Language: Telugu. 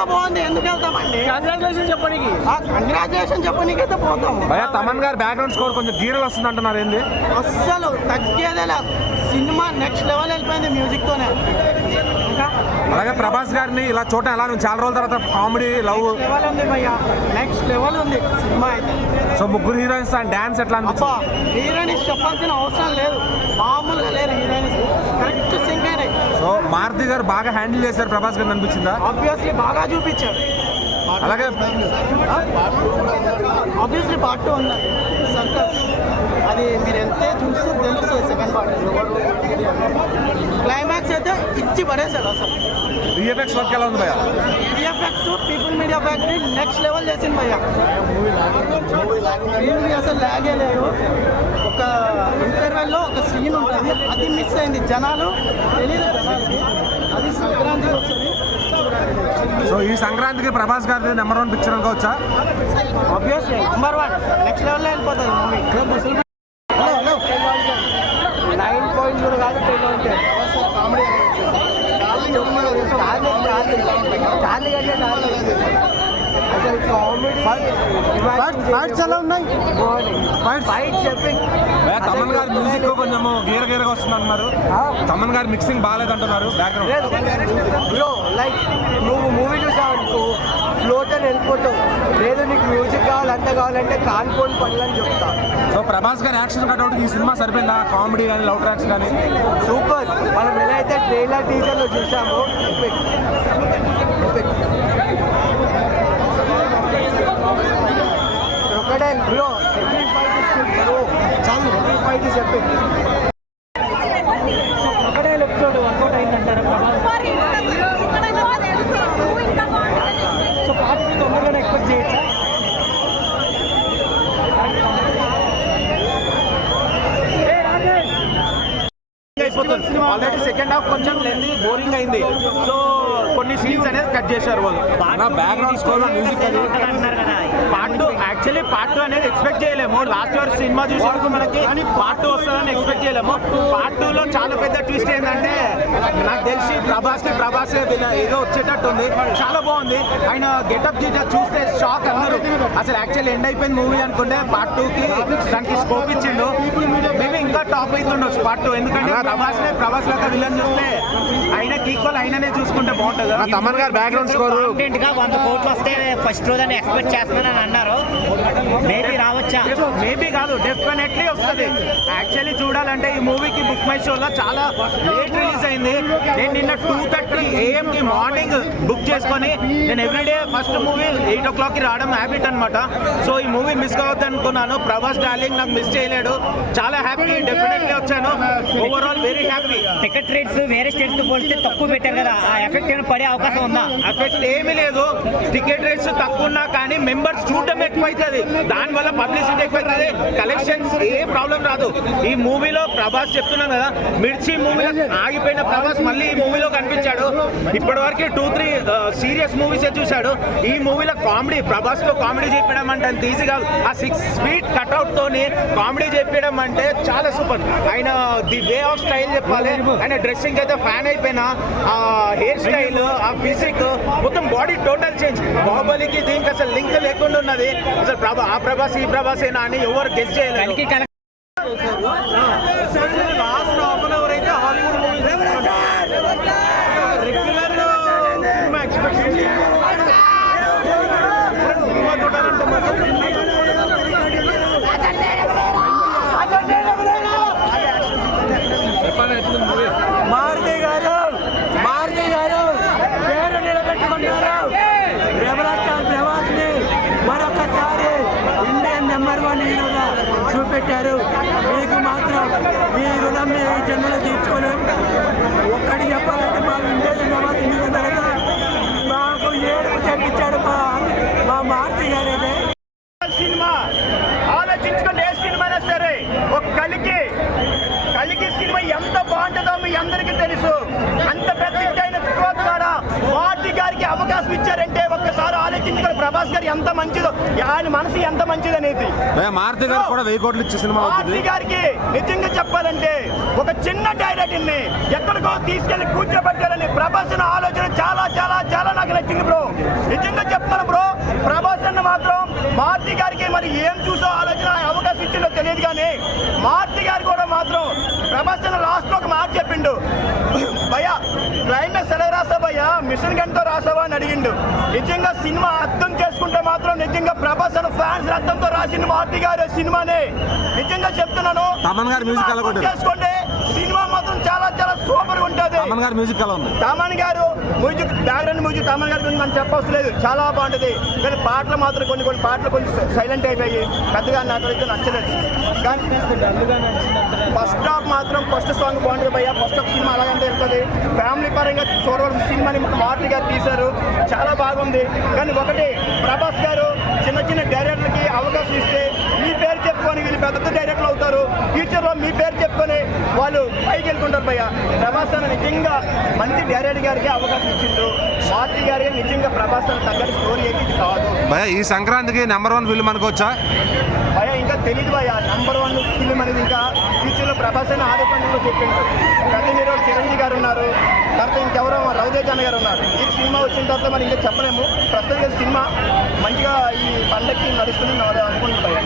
సినిమా బాగుంది, ఎందుకు వెళ్తామండి? కంగ్రాచులేషన్ చెప్పడానికి. కంగ్రాచులేషన్ చెప్పడానికి అయితే పోతాం. తమన్ గారు బ్యాక్గ్రౌండ్ స్కోర్ కొంచెం గీరలు వస్తుంది అంటున్నారు, ఏంది? అస్సలు తగ్గేదేలా, సినిమా నెక్స్ట్ లెవెల్ వెళ్ళిపోయింది మ్యూజిక్ తోనే. అలాగే ప్రభాస్ గారిని ఇలా చూడటం ఎలా ఉంది? చాలా రోజుల తర్వాత కామెడీ లవ్ లెవెల్ ఉంది భయ్యా, నెక్స్ట్ లెవెల్ ఉంది సినిమా అయితే. సో ముగ్గురు హీరోయిన్స్ అండ్ డాన్స్ ఎట్లా అనిపించింది? హీరోయిన్స్ చెప్పాల్సిన అవసరం లేదు, మామూలుగా లేరు హీరోయిన్స్, కరెక్ట్ సింక్ అయినాయి. సో మారుతి గారు బాగా హ్యాండిల్ చేశారు ప్రభాస్ గారిని అనిపించిందా? ఆబ్వియస్లీ బాగా చూపించారు. అలాగే ఆబ్వియస్లీ పార్ట్ 2 ఉంది సర్కస్, అది మీరు వెళ్తే చూస్తే తెలుస్తుంది. సెకండ్ పార్ట్ క్లైమాక్స్ అయితే ఇచ్చి పడేశారు అసలు. విఎఫ్ఎక్స్ వర్క్ ఎలా ఉంది భయ్యా? VFX people media factory next level చేసింది భయ్యా. ఫిల్మ్ అసలు లాగే లేదు. ఒక ఇంటర్వెల్లో ఒక సీన్ ఉంటుంది, అది మిస్ అయింది, జనాలు తెలియదు జనాలకి, అది సంక్రాంతికి వస్తుంది. సో ఈ సంక్రాంతికి ప్రభాస్ గారి నెంబర్ 1 పిక్చర్ అనుకోవచ్చా? ఆబ్వియస్లీ నెంబర్ 1 నెక్స్ట్ లెవెల్లో వెళ్ళిపోతుంది మూవీ. 9.0 కాదు 10 ఉంటాయి. కామెడీ అసలు కామెడీ ఫైట్స్ ఎలా ఉన్నాయి? ఫైట్ చెప్పి తమన్ గారి మ్యూజిక్ కొంచెం గీరగా వస్తుంది అంటున్నారు. తమన్ గారి మిక్సింగ్ బాగాలేదంటున్నారు. బ్యాక్గ్రౌండ్ లైక్ నువ్వు మూవీ చూసావు అనుకో, ఫ్లోతో వెళ్ళిపోతావు. లేదు నీకు మ్యూజిక్ కావాలి, అంత కావాలంటే కాన్ఫోన్ పనులు అని చెప్తా. సో ప్రభాస్ గారి యాక్షన్ కట్అవుట్ ఈ సినిమా సరిపోయిందా? కామెడీ కానీ లవ్ ట్రాక్స్ కానీ సూపర్. మనం ఎలా అయితే ట్రైలర్ టీజర్లో చూసామో crocodile bro, every fight is good bro, చాలు every fight is epic. Crocodile episode work out అయిందంటారా? సో పార్ట్ 2 తొందరగానే ఎక్స్పెక్ట్ చేయొచ్చా? ఆల్రెడీ సెకండ్ హాఫ్ కొంచెం లెంది బోరింగ్ అయింది. సో కొన్ని సీన్స్ అనేది కట్ చేశారు వాళ్ళు. Background score music part 2 actually part 2 అనేది ఎక్స్పెక్ట్ చేయలేము. లాస్ట్ ఇయర్ సినిమా చూసేందుకు మనకి పార్ట్ 2 వస్తుందని ఎక్స్పెక్ట్ చేయలేము. పార్ట్ 2లో చాలా పెద్ద ట్విస్ట్ ఏంటంటే, నాకు తెలిసి ప్రభాస్ ఏదో వచ్చేటట్టు ఉంది. చాలా బాగుంది. ఆయన గెటప్ చూస్తే షాక్ అందరూ. అసలు యాక్చువల్లీ ఎండ్ అయిపోయింది మూవీ అనుకుంటే పార్ట్ 2కి దానికి స్కోప్ ఇచ్చిండు. మేబీ ఇంకా టాప్ అవుతుండొచ్చు పార్ట్ 2, ఎందుకంటే ప్రభాస్ లాగా విలన్ చూస్తే ఆయనకి ఈక్వల్ ఆయననే చూసుకుంటే బాగుంటుంది. తమన్ గారు బ్యాక్గ్రౌండ్ స్కోర్ 100 కోట్లు వస్తే ఫస్ట్ రోజు అని ఎక్స్పెక్ట్ చేస్తున్నానని అన్నారు. మేబీ రావచ్చా? మేబీ కాదు, డెఫినెట్లీ వస్తుంది. యాక్చువల్లీ చూడాలంటే ఈ మూవీకి బుక్ మై షోలో చాలా లేట్ రిలీజ్ అయింది. నేను నిన్న 2:30 AM మార్నింగ్ బుక్ చేసుకొని నేను ఎవ్రీడే ఫస్ట్ మూవీ 8 o'clockకి రావడం హ్యాబిట్ అనమాట. సో ఈ మూవీ మిస్ కావద్దు అనుకున్నాను. ప్రభాస్ డార్లింగ్ నాకు మిస్ చేయలేడు. చాలా హ్యాపీ, డెఫినెట్లీ వచ్చాను. Overall very happy. Ticket rates వేరే స్టేట్స్ తో పోలిస్తే తక్కువ పెట్టారు కదా, ఆ ఎఫెక్ట్ ఏమైనా పడే అవకాశం ఉందా? ఎఫెక్ట్ ఏమీ లేదు. టికెట్ రేట్స్ తక్కువ ఉన్నా కానీ మెంబర్స్ చూడడం ఎక్కువ అవుతుంది, దానివల్ల పబ్లిసిటీ ఎక్కువ అవుతుంది, కలెక్షన్స్ ఏ ప్రాబ్లం రాదు. ఈ మూవీలో ప్రభాస్ చెప్తున్నాను కదా, మిర్చి మూవీలో ఆగిపోయిన ప్రభాస్ మళ్ళీ ఈ మూవీలో కనిపించాడు. ఇప్పటి వరకు 2-3 సీరియస్ మూవీస్ చూశాడు. ఈ మూవీలో కామెడీ, ప్రభాస్ తో కామెడీ చెప్పడం అంటే అంత ఈజీ కాదు. ఆ 6 feet కట్అవుట్ తోని కామెడీ చెప్పడం అంటే చాలా సూపర్. ఆయన ది వే ఆఫ్ స్టైల్ చెప్పాలి. ఆయన డ్రెస్సింగ్ అయితే ఫ్యాన్ అయిపోయినా, ఆ హెయిర్ స్టైల్, ఆ ఫిజిక్, మొత్తం బాడీ టోటల్ చేంజ్. బాహుబలికి దీనికి అసలు లింక్ లేకుండా ఉన్నది. అసలు ఆ ప్రభాస్ ఈ ప్రభాసేనా అని ఎవరు గెస్ చేయలేదు. లాస్ట్ హాఫ్ అన్ అవర్ అయితే Hollywood movies regular cinema expect Maruthi గారు పేరు నిలబెట్టుకున్నారు. ప్రభాస్ని మరొకసారి ఇండియన్ నెంబర్ 1 హీరోగా చూపెట్టారు. మీకు మాత్రం మీ రుణం ఈ జన్మలో తీర్చుకోలేము. ఒక్కడి చెప్పాలంటే మా ఇండియన్ ప్రభాస్ ఎందుకు మాకు ఏడుపు తెప్పించాడు మా మారుతి గారే. సినిమా ఆలోచించుకుంటే ఏ సినిమా అయినా సరే, ఒక కలికి సినిమా ఎంత బాగుంటుందో మీ అందరికీ తెలుసు. అంత పెద్ద అయిన ద్వారా మారుతి గారికి అవకాశం ఇచ్చారంటే ఒక్కసారి ఆలోచించుకోవాలి ప్రభాస్ గారు ఎంత మంచిదో, ఆయన మనసు ఎంత మంచిది అనేది. మారుతి గారు కూడా 1000 కోట్లు ఇచ్చే సినిమా. మారుతి గారికి నిజంగా చెప్పాలంటే ఒక చిన్న డైరెక్టర్ ని ఎక్కడికో తీసుకెళ్లి కూర్చోబెట్టాలని ప్రభాస్ ఆలోచన చాలా చాలా చాలా నాకు నచ్చింది బ్రో. ఏం చూసో ఆలోచన అవకాశం ఇచ్చిందో తెలియదు కానీ మారుతి గారు కూడా మాత్రం ప్రభాస్ లాస్ట్ ఒక మాట చెప్పిండు, భయ్యా క్లైమాక్స్ ఎలా రాసావు భయ్యా, మిషన్ గన్తో రాసావా అని అడిగిండు. నిజంగా సినిమా అర్థం చేసుకుంటే మాత్రం నిజంగా ప్రభాస్ ఫ్యాన్స్ అర్థంతో రాసిండు మారుతి గారు సినిమానే. నిజంగా చెప్తున్నాను, తమన్ గారి మ్యూజిక్ ఎలా కొట్టారు? చేసుకోండి, సినిమా మాత్రం చాలా చాలా సూపర్ గా ఉంటుంది. తమన్ గారి మ్యూజిక్ ఎలా ఉంది? తమన్ గారు మ్యూజిక్, బ్యాక్గ్రౌండ్ మ్యూజిక్ తమన్ గారి గురించి మనం చెప్పవలసిన లేదు, చాలా బాగుంటుంది. కానీ పాటలు మాత్రం కొన్ని పాటలు కొంచెం సైలెంట్ అయిపోయి పెద్దగా నాకైతే నచ్చలేదు. కానీ ఫస్ట్ హాఫ్ మాత్రం ఫస్ట్ సాంగ్ బాగుంటుంది భయ్యా. ఫస్ట్ హాఫ్ సినిమా అలాగంటే ఉంటుంది, ఫ్యామిలీ పరంగా చూడవలసిన సినిమాని మారుతి గారు తీశారు, చాలా బాగుంది. కానీ ఒకటి ప్రభాస్ గారు చిన్న చిన్న డైరెక్టర్లకి అవకాశం ఇస్తే మీ పేరు చెప్పుకొని వీళ్ళు పెద్ద డైరెక్టర్లు అవుతారు, ఫ్యూచర్లో మీ పేరు చెప్పుకొని వాళ్ళు పైకి వెళ్తుంటారు భయ్యా. ప్రభాస్ అన్న నిజంగా మంచి డైరెక్టర్ గారికి అవకాశం ఇచ్చిండ్రు, మారుతి గారికి నిజంగా ప్రభాస్ అన్న తగ్గట్టు స్టోరీ అయితే ఇది కాదు భయ. ఈ సంక్రాంతికి నెంబర్ 1 ఫిల్మ్ అనుకోవచ్చా భయ్యా? ఇంకా తెలియదు భయ్యా, నెంబర్ 1 ఫిల్మ్ అనేది ఇంకా ఫ్యూచర్లో ప్రభాస్ అని ఆరోపణలో చెప్పిండు. పెద్ద హీరో చిరంజీవి గారు ఉన్నారు, తర్వాత ఇంకెవరో రవితేజ గారు ఉన్నారు. ఈ సినిమా వచ్చిన తర్వాత మరి ఇంకా చెప్పలేము. ప్రస్తుతం సినిమా మంచిగా ఈ పండక్కి నడుస్తుంది అనుకుంటున్నాను భయ్యా.